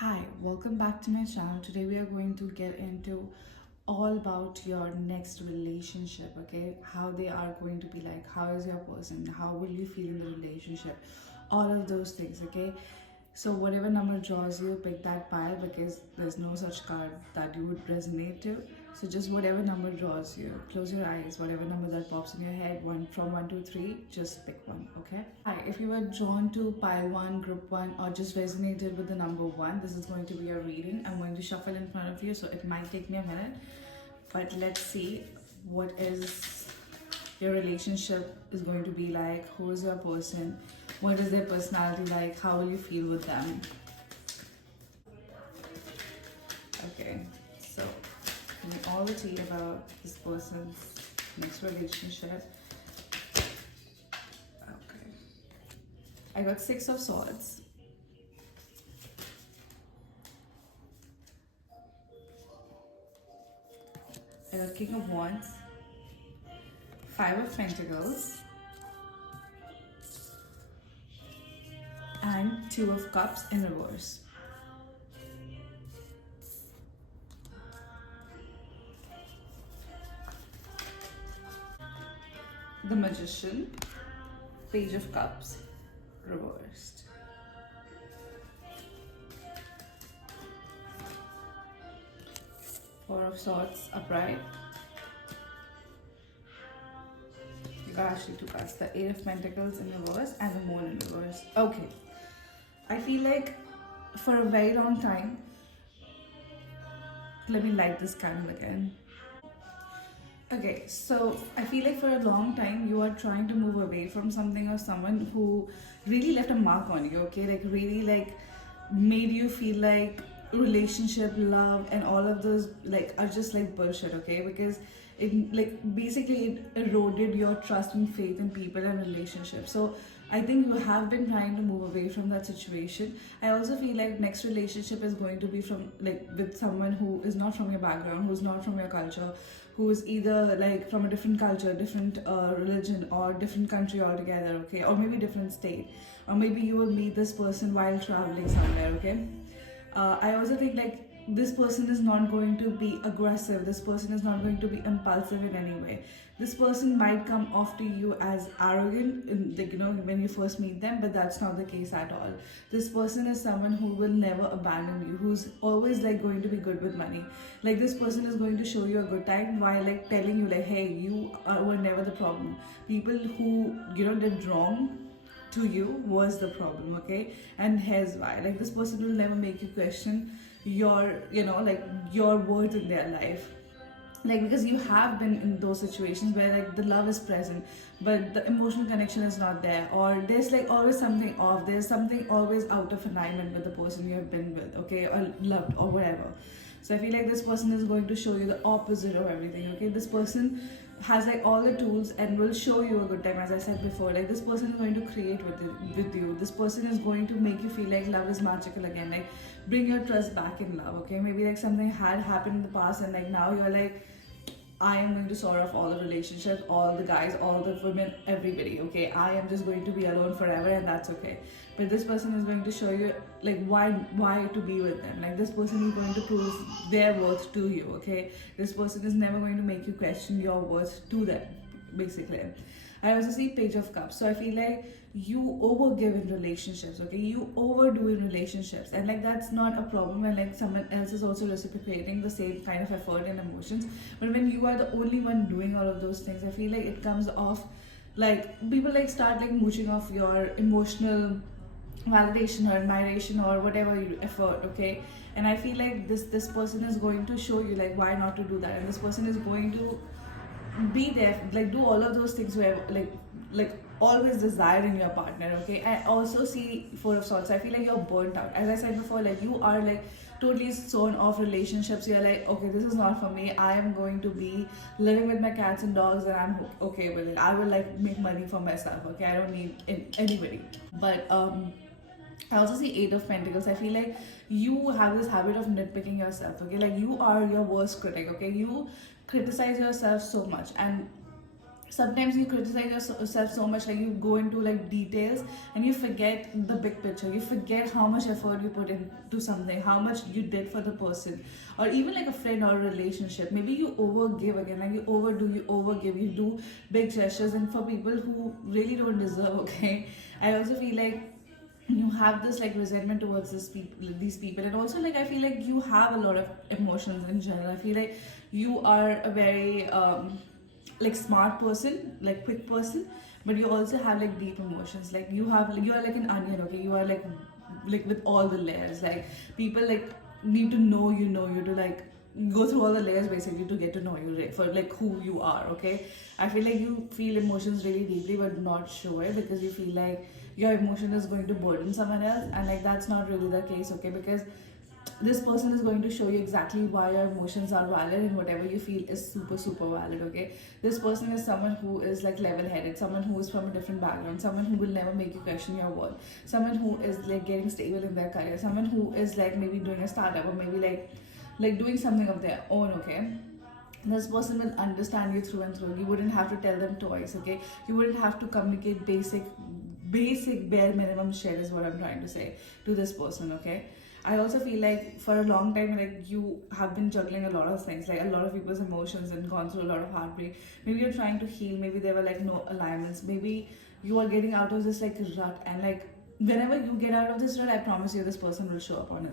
Hi, welcome back to my channel. Today we are going to get into all about your next relationship, okay? How they are going to be like, how is your person, how will you feel in the relationship, all of those things, okay? So whatever number draws you, pick that pile because there's no such card that you would resonate to. So just whatever number draws you, close your eyes, whatever number that pops in your head, one from one to three, just pick one, okay? Hi, if you were drawn to pile one, group one, or just resonated with the number one, this is going to be a reading. I'm going to shuffle in front of you, so it might take me a minute, but let's see what is your relationship is going to be like, who is your person, what is their personality like, how will you feel with them. Okay, so give me all the tea about this person's next relationship. Okay, I got Six of Swords, I got King of Wands, Five of Pentacles, and Two of Cups in reverse. The Magician, Page of Cups, reversed. Four of Swords, upright. You got actually two cards, the Eight of Pentacles in reverse and the Moon in reverse. Okay, I feel like for a very long time, let me light this candle again. Okay, so I feel like for a long time you are trying to move away from something or someone who really left a mark on you, okay? Like really like made you feel like relationship, love and all of those like are just like bullshit, okay? Because it like basically it eroded your trust and faith in people and relationships. So I think you have been trying to move away from that situation. I also feel like next relationship is going to be from like with someone who is not from your background, who's not from your culture, who is either like from a different culture, different religion, or different country altogether, okay, or maybe different state, or maybe you will meet this person while traveling somewhere, okay. I also think like this person is not going to be aggressive, this person is not going to be impulsive in any way. This person might come off to you as arrogant in, like when you first meet them, but that's not the case at all. This person is someone who will never abandon you, who's always like going to be good with money. Like this person is going to show you a good time while like telling you like, hey, were never the problem. People who did wrong to you was the problem, okay. And here's why, like this person will never make you question your like your worth in their life, like because you have been in those situations where like the love is present but the emotional connection is not there, or there's like always something off, there's something always out of alignment with the person you have been with, okay, or loved or whatever. So I feel like this person is going to show you the opposite of everything, okay. This person has like all the tools and will show you a good time, as I said before. Like this person is going to create with you, this person is going to make you feel like love is magical again, like bring your trust back in love, okay. Maybe like something had happened in the past and like now you're like, I am going to sort off all the relationships, all the guys, all the women, everybody, okay? I am just going to be alone forever and that's okay. But this person is going to show you like why to be with them. Like this person is going to prove their worth to you, okay? This person is never going to make you question your worth to them, basically. I also see Page of Cups. So I feel like you overgive in relationships, okay? You overdo in relationships. And like that's not a problem when like someone else is also reciprocating the same kind of effort and emotions. But when you are the only one doing all of those things, I feel like it comes off like people like start like mooching off your emotional validation or admiration or whatever you effort, okay. And I feel like this person is going to show you like why not to do that, and this person is going to be there, like do all of those things where like always desire in your partner, okay. I also see Four of Swords. I feel like you're burnt out, as I said before, like you are like totally thrown off relationships. You're like, okay, this is not for me, I am going to be living with my cats and dogs and I'm okay with it. I will like make money for myself, okay. I don't need anybody. But I also see Eight of Pentacles. I feel like you have this habit of nitpicking yourself, okay? Like you are your worst critic, okay? You criticize yourself so much, and sometimes you criticize yourself so much, like you go into like details and you forget the big picture. You forget how much effort you put into something, how much you did for the person, or even like a friend or a relationship. Maybe you overgive again, like you overdo, you overgive, you do big gestures, and for people who really don't deserve. Okay, I also feel like you have this like resentment towards these people, and also like I feel like you have a lot of emotions in general. I feel like you are a very like smart person, like quick person, but you also have like deep emotions. Like you are like an onion. Okay, you are like with all the layers. Like people like need to know you to like go through all the layers basically to get to know you, right, for like who you are. Okay, I feel like you feel emotions really deeply but not show it because you feel like your emotion is going to burden someone else, and like that's not really the case. Okay, because this person is going to show you exactly why your emotions are valid, and whatever you feel is super valid. Okay, this person is someone who is like level headed, someone who is from a different background, someone who will never make you question your worth, someone who is like getting stable in their career, someone who is like maybe doing a startup, or maybe like doing something of their own. Okay, this person will understand you through and through. You wouldn't have to tell them twice. Okay, you wouldn't have to communicate basic bare minimum shit is what I'm trying to say to this person. Okay, I also feel like for a long time, like you have been juggling a lot of things, like a lot of people's emotions, and gone through a lot of heartbreak. Maybe you're trying to heal, maybe there were like no alignments, maybe you are getting out of this like rut, and like whenever you get out of this rut, I promise you this person will show up on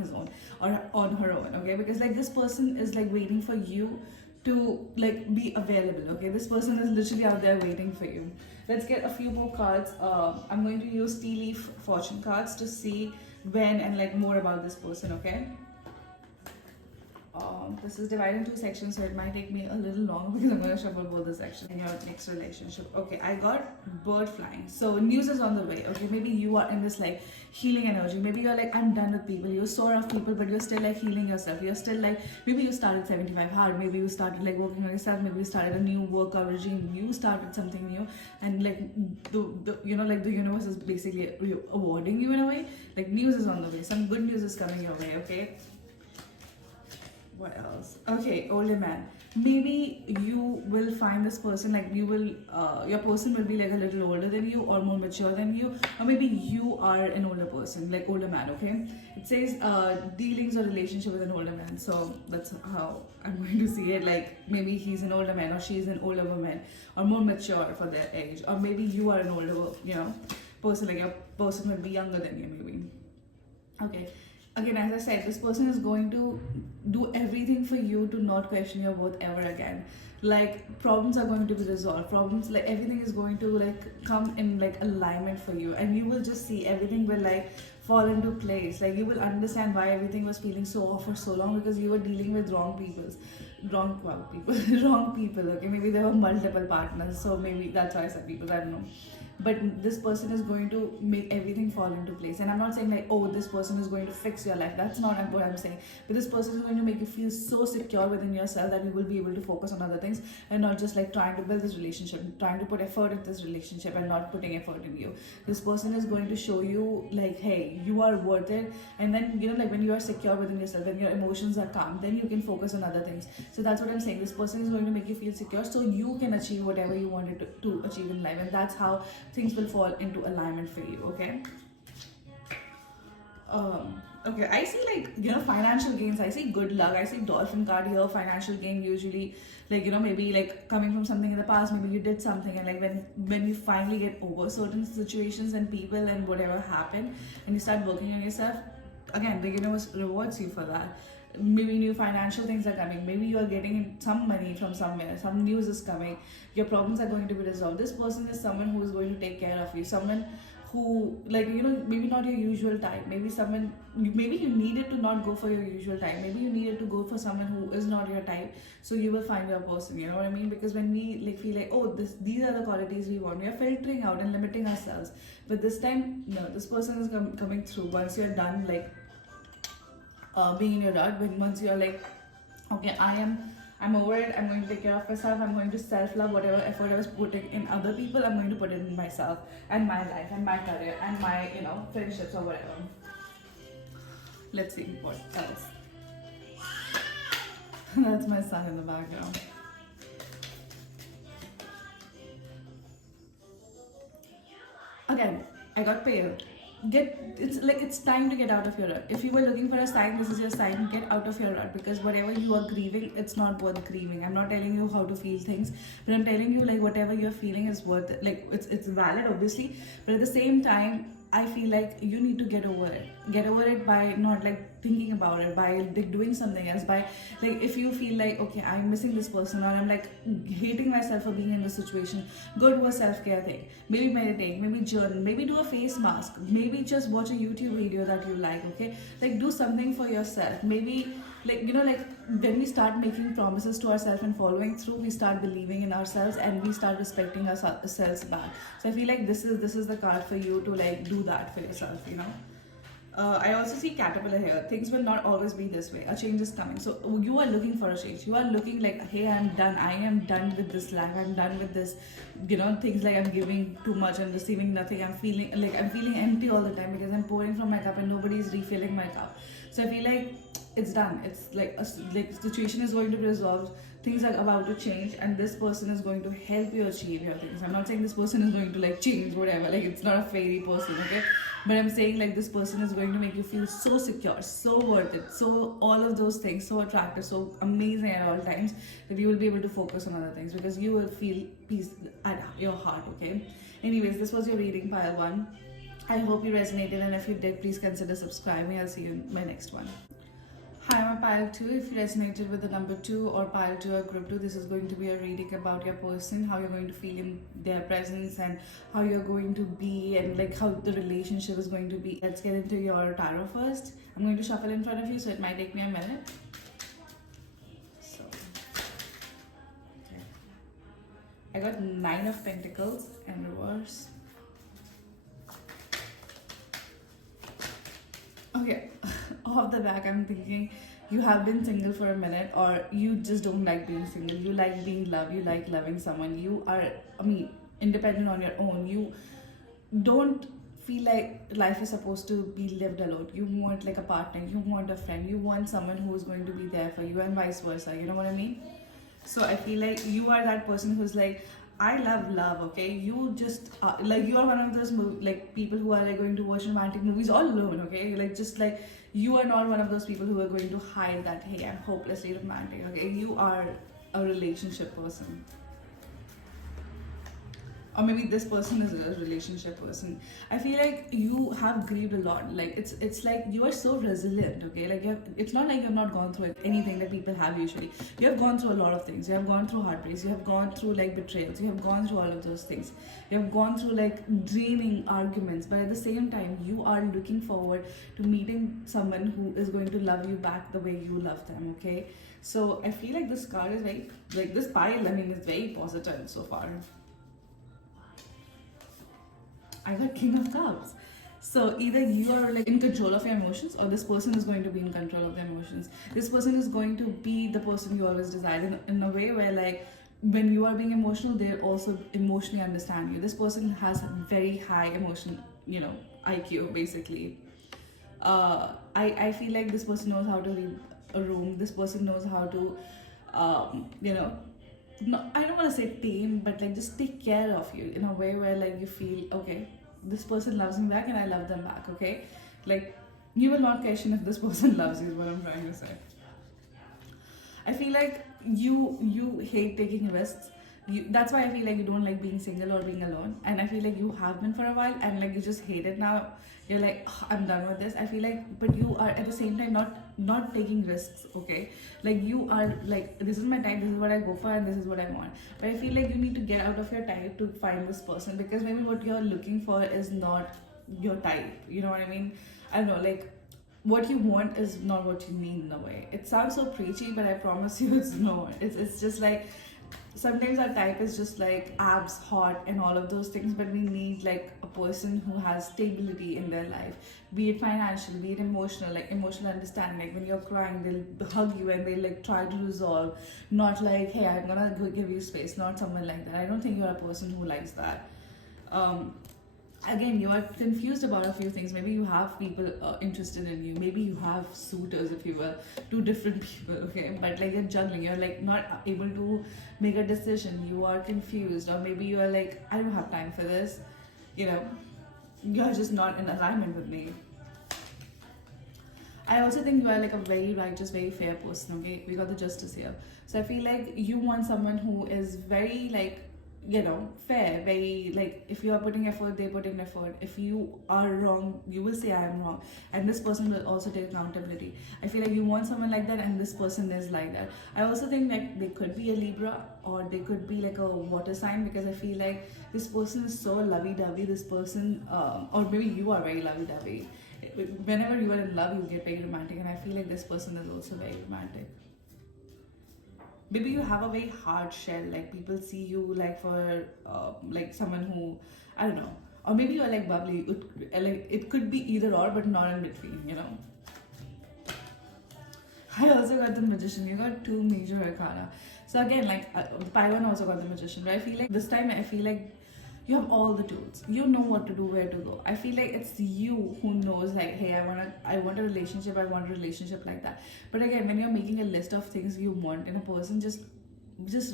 his own, or on her own. Okay, because like this person is like waiting for you to like be available. Okay, this person is literally out there waiting for you. Let's get a few more cards. I'm going to use tea leaf fortune cards to see when and like more about this person. Okay, this is divided into sections, so it might take me a little long because I'm going to shuffle both the sections in your next relationship. Okay, I got bird flying. So news is on the way. Okay, maybe you are in this like healing energy. Maybe you're like, I'm done with people. You're sore of people, but you're still like healing yourself. You're still like, maybe you started 75 hard. Maybe you started like working on yourself. Maybe you started a new workout regime. You started something new, and like the you know like the universe is basically awarding you in a way. Like news is on the way. Some good news is coming your way. Okay, what else? Okay, older man. Maybe you will find this person, like you will, your person will be like a little older than you or more mature than you, or maybe you are an older person, like older man. Okay, it says dealings or relationship with an older man, so that's how I'm going to see it. Like maybe he's an older man or she's an older woman, or more mature for their age, or maybe you are an older, person, like your person will be younger than you, maybe. Okay. Again, as I said, this person is going to do everything for you to not question your worth ever again. Like problems are going to be resolved. Problems, like everything is going to like come in like alignment for you, and you will just see everything will like fall into place. Like you will understand why everything was feeling so off for so long, because you were dealing with wrong people, wrong people. Okay, maybe there were multiple partners, so maybe that's why I said people. I don't know, but this person is going to make everything fall into place. And I'm not saying like, oh, this person is going to fix your life. That's not what I'm saying. But this person is going to make you feel so secure within yourself that you will be able to focus on other things, and not just like trying to build this relationship, trying to put effort in this relationship and not putting effort in you. This person is going to show you like, hey, you are worth it. And then like when you are secure within yourself, when your emotions are calm, then you can focus on other things. So that's what I'm saying. This person is going to make you feel secure so you can achieve whatever you wanted to achieve in life, and that's how things will fall into alignment for you. Okay, okay, I see like financial gains. I see good luck. I see dolphin card here. Financial gain usually like maybe like coming from something in the past. Maybe you did something, and like when you finally get over certain situations and people and whatever happened, and you start working on yourself again, the universe rewards you for that. Maybe new financial things are coming. Maybe you are getting some money from somewhere. Some news is coming. Your problems are going to be resolved. This person is someone who is going to take care of you. Someone who like maybe not your usual type. Maybe you needed to not go for your usual type. Maybe you needed to go for someone who is not your type, so you will find your person. You know what I mean? Because when we like feel like, oh, these are the qualities we want, we are filtering out and limiting ourselves. But this time, no, this person is coming through. Once you're done like being in your rut, when once you're like, okay, I'm over it, I'm going to take care of myself, I'm going to self-love. Whatever effort I was putting in other people, I'm going to put it in myself and my life and my career and my friendships or whatever. Let's see what else. That's my son in the background. I got pale. Get it's like it's time to get out of your rut. If you were looking for a sign, this is your sign. Get out of your rut, because whatever you are grieving, it's not worth grieving. I'm not telling you how to feel things, but I'm telling you like whatever you're feeling is worth it. Like it's valid, obviously, but at the same time, I feel like you need to get over it. Get over it by not like thinking about it, by like doing something else. By like if you feel like okay, I'm missing this person, or I'm like hating myself for being in this situation, go do a self-care thing. Maybe meditate, maybe journal, maybe do a face mask, maybe just watch a YouTube video that you like. Okay, like do something for yourself. Maybe like like when we start making promises to ourselves and following through, we start believing in ourselves and we start respecting ourselves back. So I feel like this is the card for you to like do that for yourself. I also see caterpillar here. Things will not always be this way. A change is coming. So you are looking for a change. You are looking like, hey, I'm done. I am done with this life. I'm done with this. Things like I'm giving too much and receiving nothing. I'm feeling empty all the time because I'm pouring from my cup and nobody is refilling my cup. So I feel like it's done. It's like like situation is going to be resolved. Things are about to change, and this person is going to help you achieve your things. I'm not saying this person is going to like change whatever. Like it's not a fairy person, okay? But I'm saying like this person is going to make you feel so secure, so worth it, so all of those things, so attractive, so amazing at all times, that you will be able to focus on other things because you will feel peace at your heart, okay? Anyways, this was your reading, pile one. I hope you resonated, and if you did, please consider subscribing. I'll see you in my next one. Hi, I'm a pile 2. If you resonated with the number 2 or pile 2 or group 2, this is going to be a reading about your person, how you're going to feel in their presence, and how you're going to be, and like how the relationship is going to be. Let's get into your tarot first. I'm going to shuffle in front of you, so it might take me a minute. So, okay. I got 9 of Pentacles in reverse. Okay, off the back, I'm thinking you have been single for a minute, or you just don't like being single. You like being loved, you like loving someone. You are, independent on your own. You don't feel like life is supposed to be lived alone. You want like a partner, you want a friend, you want someone who is going to be there for you, and vice versa. You know what I mean? So I feel like you are that person who's like, I love love, okay? You just like you are one of those people who are like going to watch romantic movies all alone, okay? Like just like you are not one of those people who are going to hide that, hey, I'm hopelessly romantic, okay? You are a relationship person. Or maybe this person is a relationship person. I feel like you have grieved a lot. Like it's like you are so resilient, okay? Like it's not like you've not gone through anything that people have usually. You have gone through a lot of things. You have gone through heartbreaks. You have gone through like betrayals. You have gone through all of those things. You have gone through like draining arguments. But at the same time, you are looking forward to meeting someone who is going to love you back the way you love them, okay? So I feel like this card is very like this pile. Is very positive so far. I got King of Cups. So either you are like in control of your emotions, or this person is going to be in control of their emotions. This person is going to be the person you always desire in a way where like when you are being emotional, they'll also emotionally understand you. This person has a very high emotion, IQ basically. I feel like this person knows how to read a room. This person knows how to, no, I don't want to say tame, but like just take care of you in a way where like you feel okay, this person loves me back and I love them back, okay? Like you will not question if this person loves you is what I'm trying to say. I feel like you hate taking risks. That's why I feel like you don't like being single or being alone, and I feel like you have been for a while and like you just hate it now. You're like, "Ugh, I'm done with this." I feel like, but you are at the same time not taking risks, okay? Like you are like, this is my type, this is what I go for, and this is what I want. But I feel like you need to get out of your type to find this person, because maybe what you're looking for is not your type. You know what I mean? I don't know, like what you want is not what you need in a way. It sounds so preachy, but I promise you it's not. It's just like sometimes our type is just like abs, hot, and all of those things, but we need like a person who has stability in their life, be it financial, be it emotional, like emotional understanding. Like when you're crying, they'll hug you and they'll like try to resolve, not like, hey, I'm gonna go give you space, not someone like that. I don't think you're a person who likes that. Again, you are confused about a few things. Maybe you have people interested in you, maybe you have suitors, if you will, two different people, okay? But like you're juggling, you're like not able to make a decision, you are confused, or maybe you are like, I don't have time for this, you know. you're just not in alignment with me. I also think you are like a very righteous, very fair person, okay? We got the justice here. So I feel like you want someone who is very like, fair, very like, if you are putting effort, they put in effort. If you are wrong, you will say I am wrong. And this person will also take accountability. I feel like you want someone like that, and this person is like that. I also think like they could be a Libra, or they could be like a water sign, because I feel like this person is so lovey-dovey. This person, or maybe you are very lovey-dovey. Whenever you are in love, you get very romantic, and I feel like this person is also very romantic. Maybe you have a very hard shell, like people see you like for like someone who, I don't know, or maybe you're like bubbly. It could be either or, but not in between. I also got the magician. You got two major arcana. So again, like Pyron also got the magician. But I feel like this time, I feel like you have all the tools. You know what to do, where to go. I feel like it's you who knows, like, hey, I want a relationship. I want a relationship like that. But again, when you're making a list of things you want in a person, just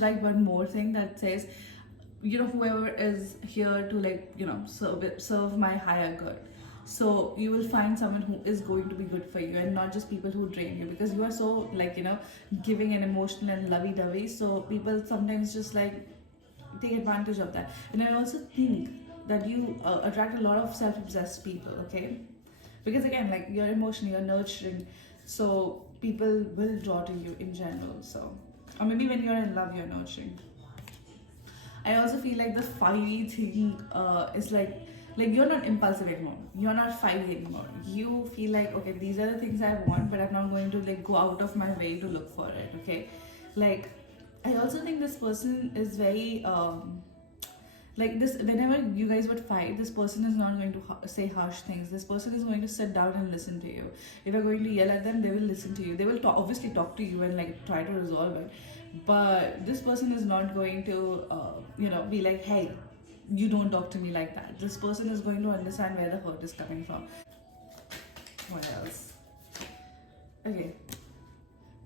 write one more thing that says, whoever is here to like, serve my higher good. So you will find someone who is going to be good for you, and not just people who drain you, because you are so like, giving and emotional and lovey-dovey. So people sometimes just like take advantage of that. And I also think that you attract a lot of self-obsessed people, okay? Because again, like, you're emotional, you're nurturing, so people will draw to you in general. So, or maybe when you're in love, you're nurturing. I also feel like the fiery thing is like you're not impulsive anymore. You're not fiery anymore. You feel like, okay, these are the things I want, but I'm not going to like go out of my way to look for it. Okay, like I also think this person is very like this. Whenever you guys would fight, this person is not going to say harsh things. This person is going to sit down and listen to you. If you're going to yell at them, they will listen to you. They will obviously talk to you and like try to resolve it. But this person is not going to be like, hey, you don't talk to me like that. This person is going to understand where the hurt is coming from. What else? Okay,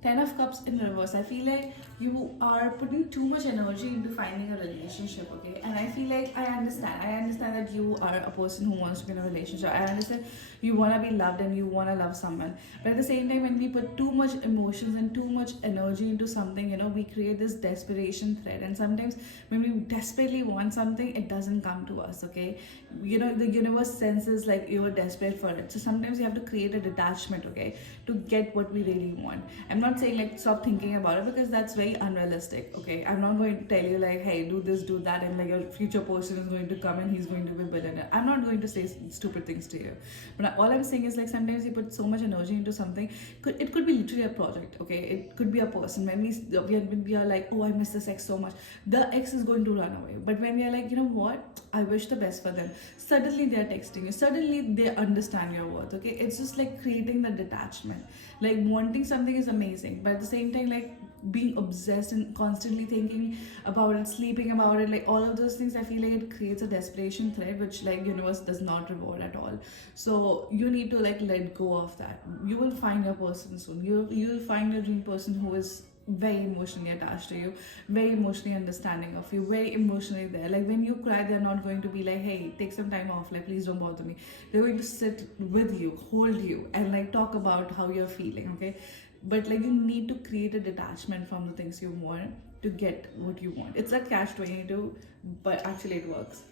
10 of Cups in reverse. I feel like you are putting too much energy into finding a relationship, okay? And I feel like I understand. I understand that you are a person who wants to be in a relationship. I understand you want to be loved and you want to love someone. But at the same time, when we put too much emotions and too much energy into something, we create this desperation thread. And sometimes when we desperately want something, it doesn't come to us, okay? The universe senses like you're desperate for it. So sometimes you have to create a detachment, okay, to get what we really want. I'm not saying like stop thinking about it, because that's very unrealistic, okay? I'm not going to tell you like, hey, do this, do that, and like your future person is going to come and he's going to be a billionaire. I'm not going to say stupid things to you. But all I'm saying is like sometimes you put so much energy into something. It could be literally a project, okay? It could be a person. When we are like, oh, I miss this ex so much, the ex is going to run away. But when we are like, you know what, I wish the best for them, suddenly they're texting you, suddenly they understand your worth, okay? It's just like creating the detachment. Like wanting something is amazing, but at the same time, like being obsessed and constantly thinking about it, sleeping about it, like all of those things, I feel like it creates a desperation thread, which like universe does not reward at all. So you need to like let go of that. You will find your person soon. You'll find your dream person who is very emotionally attached to you, very emotionally understanding of you, very emotionally there. Like when you cry, they're not going to be like, hey, take some time off, like please don't bother me. They're going to sit with you, hold you, and like talk about how you're feeling, okay? But like you need to create a detachment from the things you want to get what you want. It's like catch 22, but actually it works.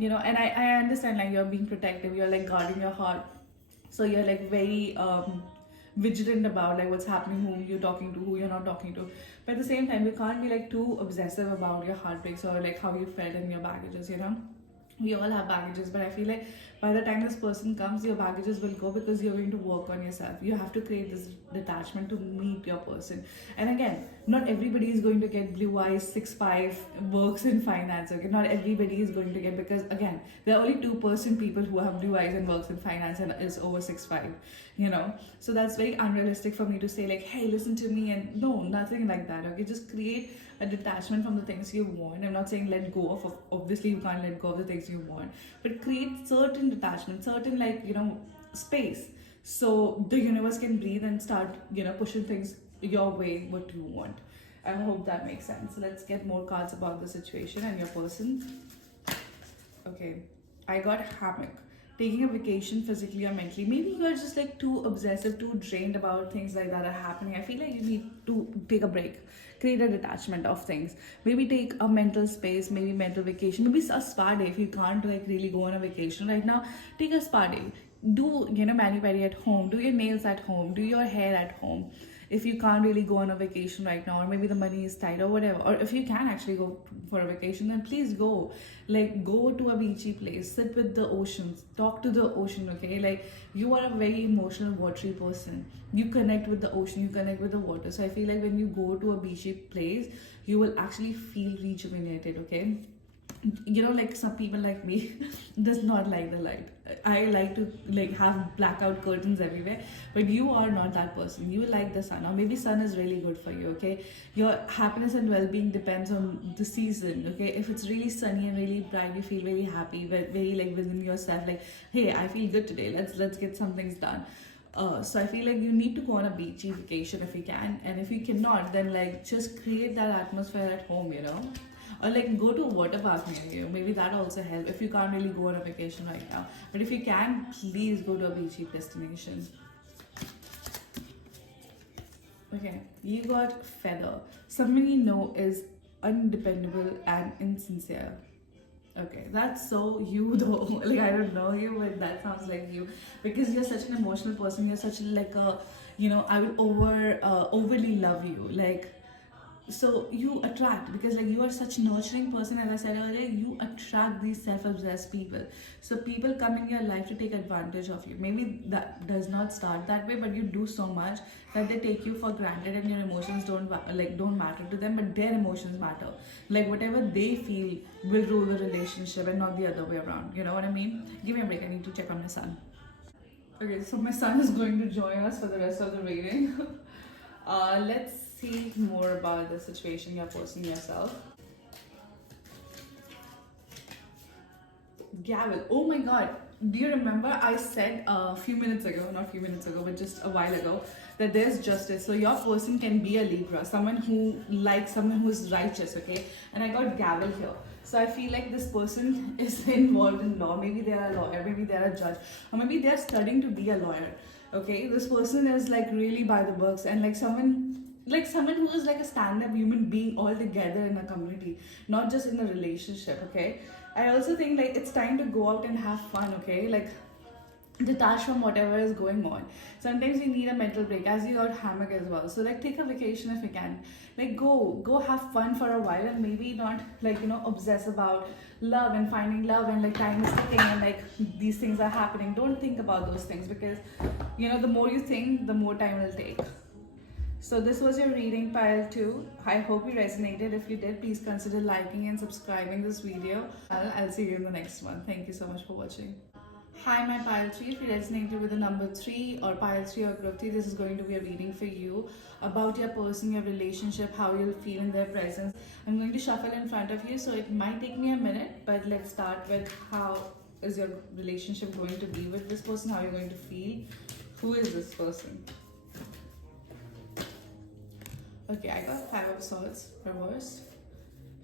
And I understand like you're being protective, you're like guarding your heart, so you're like very vigilant about like what's happening, whom you're talking to, who you're not talking to. But at the same time, you can't be like too obsessive about your heartbreaks or like how you felt in your baggages. We all have baggages, but I feel like by the time this person comes, your baggages will go, because you're going to work on yourself. You have to create this detachment to meet your person. And again, not everybody is going to get blue eyes, 6'5", works in finance, okay? Not everybody is going to get, because again, there are only 2% people who have blue eyes and works in finance and is over 6'5", so that's very unrealistic for me to say like, hey, listen to me, and no, nothing like that, okay? Just create a detachment from the things you want. I'm not saying let go of obviously you can't let go of the things you want, but create certain detachment, certain like space, so the universe can breathe and start pushing things your way, what you want. I hope that makes sense. So let's get more cards about the situation and your person. Okay, I got hammock. taking a vacation physically or mentally. Maybe you are just like too obsessive, too drained about things like that are happening. I feel like you need to take a break, create a detachment of things. Maybe take a mental space, maybe mental vacation, maybe a spa day. If you can't like really go on a vacation right now, take a spa day. Do, mani pedi at home, do your nails at home, do your hair at home. If you can't really go on a vacation right now, or maybe the money is tight or whatever, or if you can actually go for a vacation, then please go. Like, go to a beachy place, sit with the oceans, talk to the ocean. Okay, like, you are a very emotional, watery person. You connect with the ocean, you connect with the water. So I feel like when you go to a beachy place, you will actually feel rejuvenated. Okay, like some people like me does not like the light. I like to like have blackout curtains everywhere, but you are not that person. You like the sun, or maybe sun is really good for you. Okay, your happiness and well-being depends on the season. Okay, if it's really sunny and really bright, you feel very happy, very like within yourself, like, hey, I feel good today, let's get some things done. So I feel like you need to go on a beachy vacation if you can, and if you cannot, then like just create that atmosphere at home. Or like go to a water park near you. Maybe that also helps if you can't really go on a vacation right now. But if you can, please go to a beachy destination. Okay, you got feather. Someone you know is undependable and insincere. Okay, that's so you though. Like, I don't know you, but that sounds like you because you're such an emotional person. You're such like a, I will overly love you. Like, so you attract, because like you are such a nurturing person, as I said earlier, you attract these self-obsessed people. So people come in your life to take advantage of you. Maybe that does not start that way, but you do so much that they take you for granted, and your emotions don't matter to them, but their emotions matter. Like, whatever they feel will rule the relationship and not the other way around. You know what I mean? Give me a break, I need to check on my son. Okay, so my son is going to join us for the rest of the reading. Let's see more about the situation you're posing yourself. Gavel. Oh my god. Do you remember I said a few minutes ago, not a few minutes ago, but just a while ago, that there's justice. So your person can be a Libra, someone who likes someone who's righteous, okay? And I got gavel here. So I feel like this person is involved in law. Maybe they're a lawyer, maybe they're a judge, or maybe they're studying to be a lawyer. Okay, this person is like really by the books, and like someone who is like a stand-up human being all together in a community, not just in a relationship. Okay, I also think like it's time to go out and have fun. Okay, like detach from whatever is going on. Sometimes you need a mental break, as you got hammock as well. So like take a vacation if you can. Like go have fun for a while, and maybe not like obsess about love and finding love, and like time is ticking, and like these things are happening. Don't think about those things, because the more you think, the more time it'll take. So this was your reading pile 2. I hope you resonated. If you did, please consider liking and subscribing this video. I'll see you in the next one. Thank you so much for watching. Hi, my pile 3. If you resonated with the number 3 or pile 3 or group 3, this is going to be a reading for you about your person, your relationship, how you'll feel in their presence. I'm going to shuffle in front of you, so it might take me a minute, but let's start with how is your relationship going to be with this person, how you're going to feel. Who is this person? Okay, I got 5 of Swords reversed.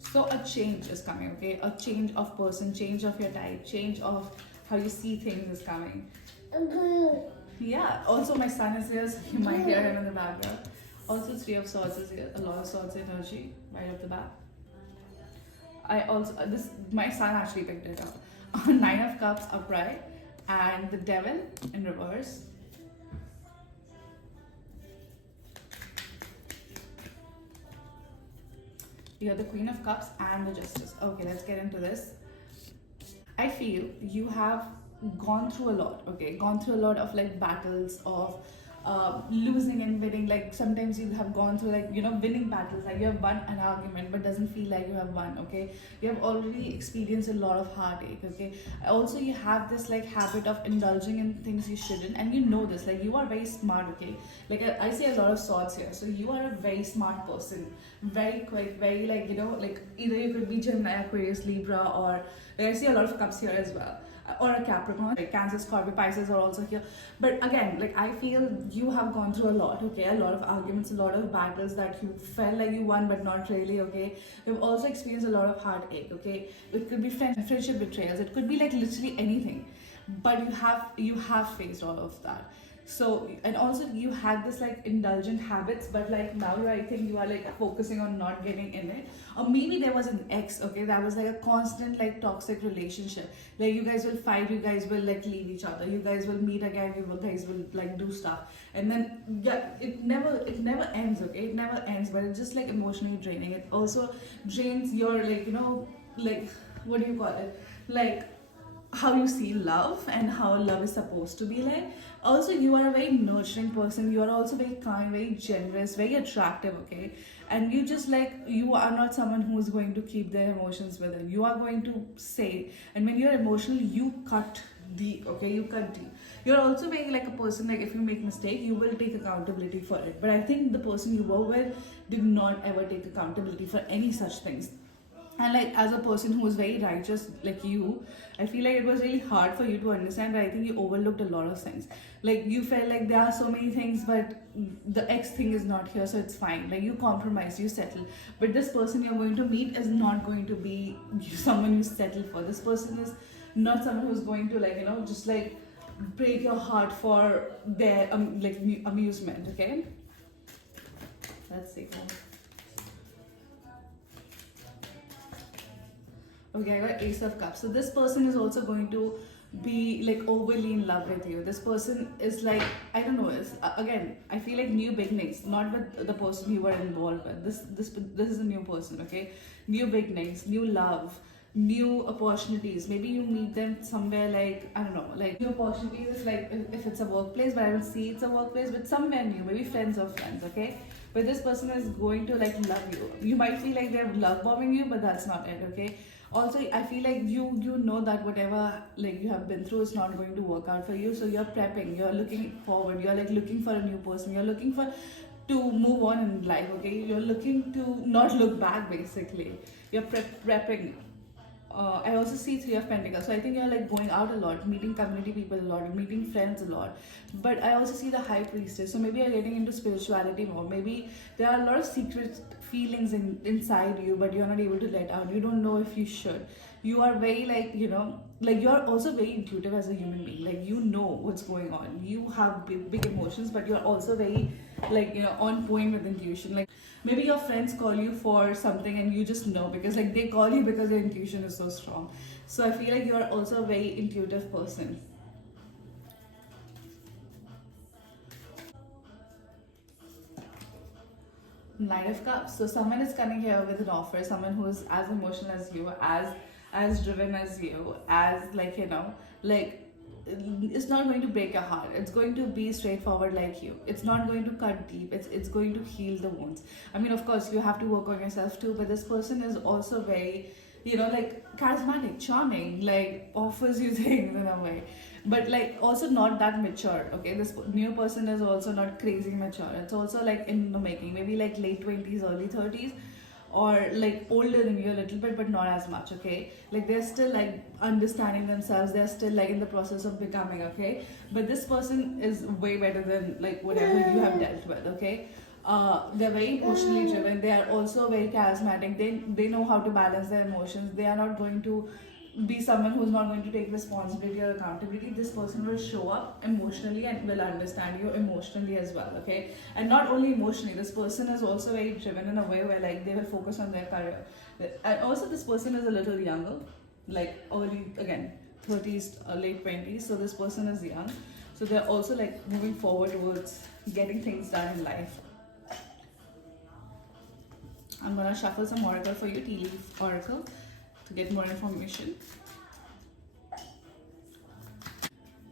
So a change is coming, okay? A change of person, change of your type, change of how you see things is coming. Yeah, also my son is here, so you might hear him in the background. Also 3 of Swords is here, a lot of Swords energy right off the bat. I also, my son actually picked it up. 9 of Cups upright, and the Devil in reverse. You have the Queen of Cups and the Justice. Okay, let's get into this. I feel you have gone through a lot, okay? Gone through a lot of like battles of losing and winning. Like sometimes you have gone through like, winning battles. Like you have won an argument but doesn't feel like you have won, okay? You have already experienced a lot of heartache, okay? Also, you have this like habit of indulging in things you shouldn't, and you know this. Like you are very smart, okay? Like I see a lot of Swords here. So you are a very smart person. Very quick, very like, like either you could be Gemini, Aquarius, Libra, or like I see a lot of Cups here as well, or a Capricorn. Like Cancer, Scorpio, Pisces are also here. But again, like I feel you have gone through a lot, okay? A lot of arguments, a lot of battles that you felt like you won but not really, okay? You've also experienced a lot of heartache, okay? It could be friendship betrayals, it could be like literally anything. but you have faced all of that. So, and also you had this like indulgent habits, but like now I think you are like focusing on not getting in it. Or maybe there was an ex, okay, that was like a constant like toxic relationship. Like you guys will fight, you guys will like leave each other, you guys will meet again, guys will like do stuff, and then yeah, it never ends, okay, it never ends, but it's just like emotionally draining. It also drains your like like, what do you call it, like how you see love and how love is supposed to be like. Also, you are a very nurturing person, you are also very kind, very generous, very attractive, okay, and you just like, you are not someone who is going to keep their emotions within. You are going to say, and when you're emotional, you cut deep, okay, you cut deep. You're also very like a person, like if you make mistake, you will take accountability for it, but I think the person you were with did not ever take accountability for any such things. And like, as a person who is very righteous like you, I feel like it was really hard for you to understand, but I think you overlooked a lot of things. Like you felt like there are so many things, but the ex thing is not here, so it's fine. Like you compromise, you settle, but this person you're going to meet is not going to be someone you settle for. This person is not someone who's going to like just like break your heart for their amusement, okay. Let's see. Okay, I got Ace of Cups. So this person is also going to be like overly in love with you. This person is like, I don't know. It's again, I feel like new beginnings, not with the person you were involved with. This is a new person. Okay, new beginnings, new love, new opportunities. Maybe you meet them somewhere like, I don't know, like new opportunities is like if it's a workplace, but I don't see it's a workplace, but somewhere new, maybe friends of friends. Okay, but this person is going to like love you. You might feel like they're love bombing you, but that's not it. Okay, also I feel like you know that whatever like you have been through is not going to work out for you, so you're prepping, you're looking forward, you're like looking for a new person, you're looking for to move on in life, okay, you're looking to not look back basically, you're prepping. I also see Three of Pentacles. So I think you're like going out a lot, meeting community people a lot, meeting friends a lot. But I also see the High Priestess. So maybe you're getting into spirituality more. Maybe there are a lot of secret feelings inside you, but you're not able to let out. You don't know if you should. You are very like, like you're also very intuitive as a human being. Like you know what's going on. You have big emotions, but you're also very like, on point with intuition. Like maybe your friends call you for something and you just know because like they call you because their intuition is so strong. So I feel like you're also a very intuitive person. Knight of Cups. So someone is coming here with an offer, someone who is as emotional as you, as driven as you, as like like it's not going to break your heart. It's going to be straightforward like you. It's not going to cut deep. It's going to heal the wounds. I mean, of course, you have to work on yourself too, but this person is also very, like charismatic, charming, like offers you things in a way, but like also not that mature. Okay, this new person is also not crazy mature. It's also like in the making, maybe like late 20s, early 30s, or like older than you a little bit, but not as much. Okay, like they're still like understanding themselves, they're still like in the process of becoming. Okay, but this person is way better than like whatever you have dealt with. Okay, they're very emotionally driven, they are also very charismatic, they know how to balance their emotions, they are not going to be someone who's not going to take responsibility or accountability. This person will show up emotionally and will understand you emotionally as well. Okay, and not only emotionally, this person is also very driven in a way where like they will focus on their career. And also this person is a little younger, like early again 30s, late 20s, so this person is young, so they're also like moving forward towards getting things done in life. I'm gonna shuffle some oracle for you, tea leaf oracle, to get more information.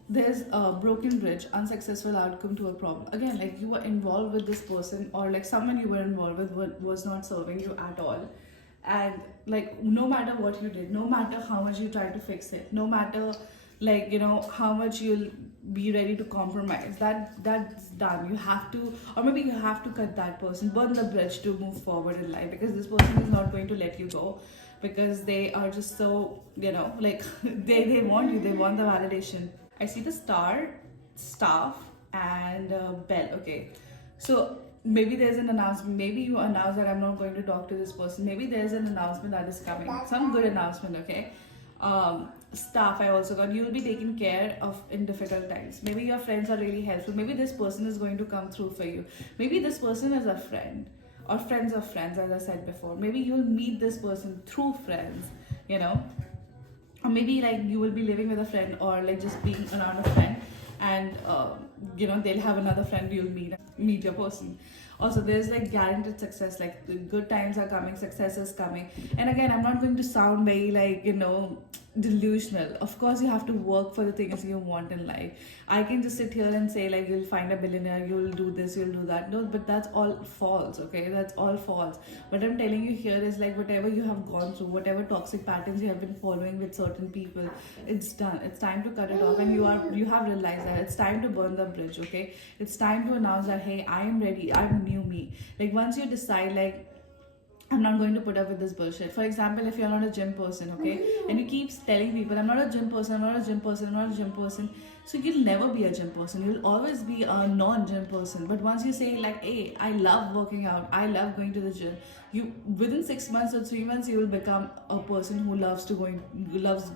There's a broken bridge, unsuccessful outcome to a problem. Again, like you were involved with this person, or like someone you were involved with was not serving you at all. And like no matter what you did, no matter how much you tried to fix it, no matter like how much you'll be ready to compromise, that's done. You have to, or maybe you have to cut that person, burn the bridge to move forward in life, because this person is not going to let you go, because they are just so like they want you, they want the validation. I see the star, staff, and bell. Okay, so maybe there's an announcement. Maybe you announce that I'm not going to talk to this person. Maybe there's an announcement that is coming. Some good announcement. Okay, Staff I also got. You'll be taken care of in difficult times. Maybe your friends are really helpful. Maybe this person is going to come through for you. Maybe this person is a friend or friends of friends, as I said before. Maybe you'll meet this person through friends, you know, or maybe like you will be living with a friend or like just being around a friend, and you know, they'll have another friend, you'll meet your person. Also, there's like guaranteed success, like the good times are coming, success is coming. And again, I'm not going to sound very like, you know, delusional. Of course you have to work for the things you want in life. I can just sit here and say like you'll find a billionaire, you'll do this, you'll do that. No, but that's all false. Okay, that's all false. What I'm telling you here is like whatever you have gone through, whatever toxic patterns you have been following with certain people, it's done. It's time to cut it off, and you have realized that it's time to burn the bridge. Okay, it's time to announce that hey, I am ready, I'm new me. Like once you decide like I'm not going to put up with this bullshit. For example, if you're not a gym person, okay, and you keep telling people, I'm not a gym person, I'm not a gym person, I'm not a gym person, so you'll never be a gym person. You'll always be a non-gym person. But once you say like, hey, I love working out, I love going to the gym, you within 6 months or 3 months, you will become a person who loves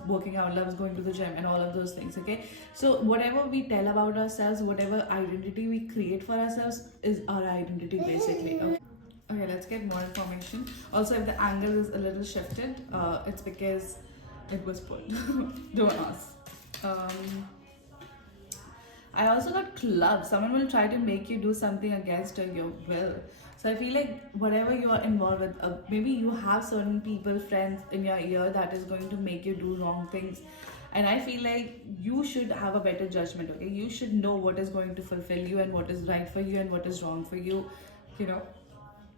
working out, loves going to the gym, and all of those things. Okay, so whatever we tell about ourselves, whatever identity we create for ourselves, is our identity basically. Okay. Okay, let's get more information. Also, if the angle is a little shifted, it's because it was pulled. Don't ask. Um, I also got clubs. Someone will try to make you do something against your will. So I feel like whatever you are involved with, maybe you have certain people, friends in your ear that is going to make you do wrong things. And I feel like you should have a better judgment, okay? You should know what is going to fulfill you and what is right for you and what is wrong for you, you know.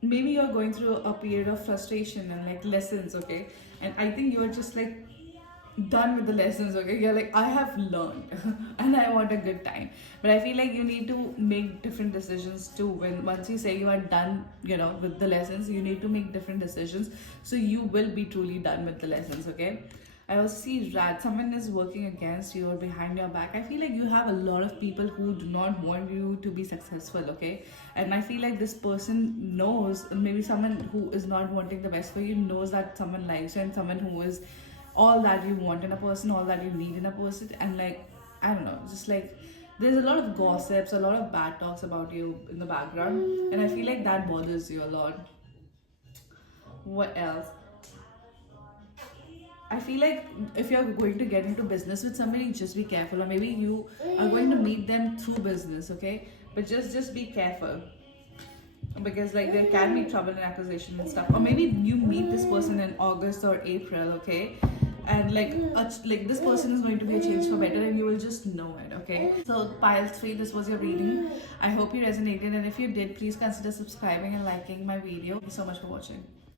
Maybe you're going through a period of frustration and like lessons, okay, and I think you're just like done with the lessons, okay, you're like I have learned and I want a good time. But I feel like you need to make different decisions too. When once you say you are done, you know, with the lessons, you need to make different decisions, so you will be truly done with the lessons. Okay, I also see rat. Someone is working against you or behind your back. I feel like you have a lot of people who do not want you to be successful, okay? And I feel like this person knows, maybe someone who is not wanting the best for you knows that someone likes you, and someone who is all that you want in a person, all that you need in a person. And like, I don't know, just like there's a lot of gossips, a lot of bad talks about you in the background. And I feel like that bothers you a lot. What else? I feel like if you're going to get into business with somebody, just be careful. Or maybe you are going to meet them through business, okay? But just be careful, because like there can be trouble in acquisition and stuff. Or maybe you meet this person in August or April, okay? And like this person is going to be a change for better, and you will just know it, okay? So pile 3, this was your reading. I hope you resonated, and if you did, please consider subscribing and liking my video. Thank you so much for watching.